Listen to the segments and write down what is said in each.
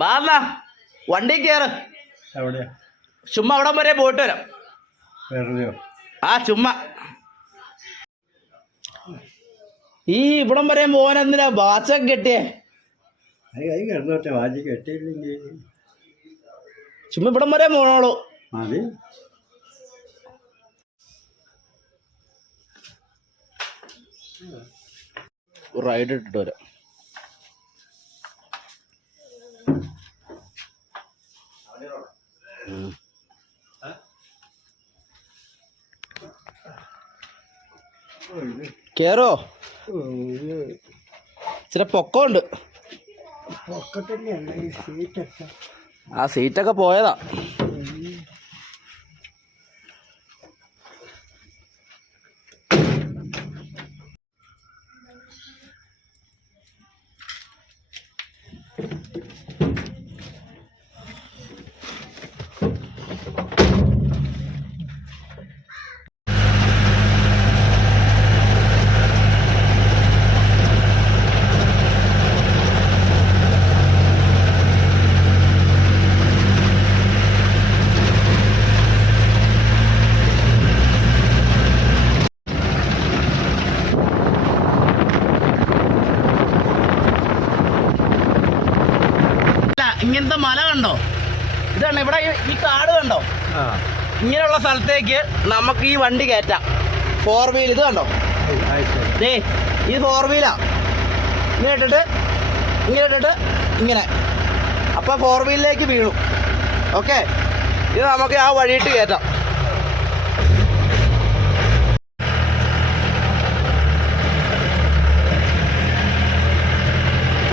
ബാന്നാ വണ്ടി കയറ്. ചുമ്മാ അവിടം വരെ പോയിട്ട് വരാം. ആ ചുമ്മാ ഈ ഇവിടം വരെ പോകാൻ എന്തിനാ വാച്ചൊക്കെ കെട്ടിയേ? ചുമ്മാ ഇവിടം വരെ പോണോളൂ. റൈഡ് ഇട്ടിട്ട് വരാം. കേറോ? ഇച്ചിരി പൊക്കമുണ്ട്. ആ സീറ്റൊക്കെ പോയതാ. ഇങ്ങനത്തെ മല കണ്ടോ? ഇതാണ് ഇവിടെ ഈ കാട് കണ്ടോ? ഇങ്ങനെയുള്ള സ്ഥലത്തേക്ക് നമുക്ക് ഈ വണ്ടി കയറ്റാം. 4 വീൽ. ഇത് കണ്ടോ? ദേ ഈ 4 വീലാ. ഇങ്ങനെ ഇട്ടിട്ട് ഇങ്ങനെ. അപ്പം 4 വീലിലേക്ക് വീഴും. ഓക്കെ, ഇത് നമുക്ക് ആ വഴിയിട്ട് കയറ്റാം.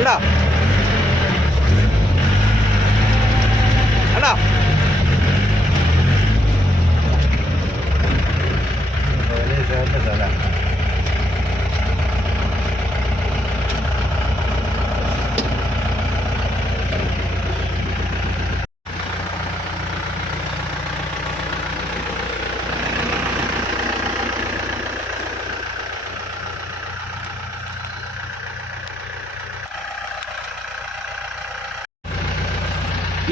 ഇടാ അടാ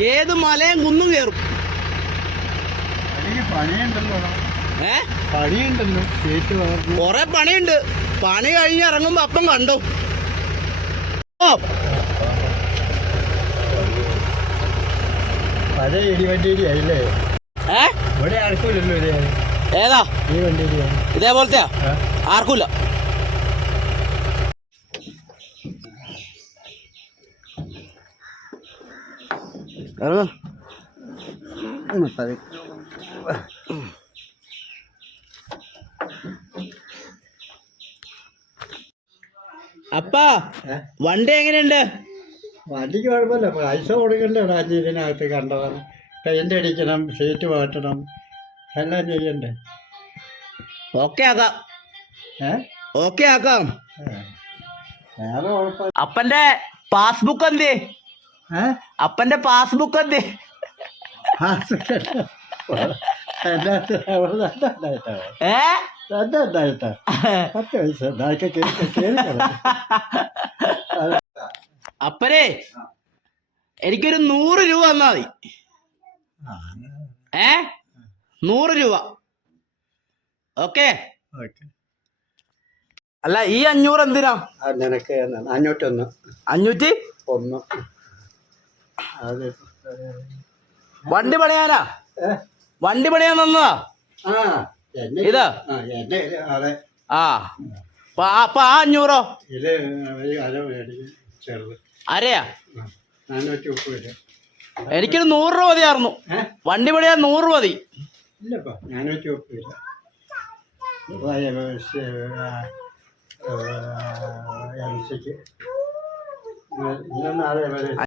ഏത് മലയും കുന്നും കയറും. കൊറേ പണിയുണ്ട്. പണി കഴിഞ്ഞ് ഇറങ്ങുമ്പോ അപ്പം കണ്ടോ? ഏതാ ഇതേപോലത്തെയാ? ആർക്കൂല. അപ്പാ വണ്ടി എങ്ങനെയുണ്ട്? വണ്ടിക്ക് കുഴപ്പമില്ല. പൈസ കൊടുക്കണ്ടേ? ഇതിനകത്ത് കണ്ടതാണ്. പെയിന്റ് അടിക്കണം, സീറ്റ് മാറ്റണം, എല്ലാം ചെയ്യണ്ടേ? ഓക്കെ ആക്കാം. ഓക്കെ ആക്കാം. വേറെ കുഴപ്പമില്ല. അപ്പന്റെ പാസ്ബുക്ക് എന്തേ? അപ്പന്റെ പാസ്ബുക്ക് എന്തേ? അപ്പനെ എനിക്കൊരു 100 രൂപ തന്നാ മതി. 100 രൂപ. ഓക്കെ. അല്ല ഈ 500 എന്തിനാ? നിനക്ക് 501. 501? വണ്ടി പണിയാനാ? വണ്ടി പണിയാൻ തന്നതാ ഇത്? ആ അപ്പൊ ആ 500 അരയാ? എനിക്കൊരു 100 രൂപ മതിയായിരുന്നു. വണ്ടി പണിയാൻ 100 മതി. ഇല്ലപ്പാ, 490.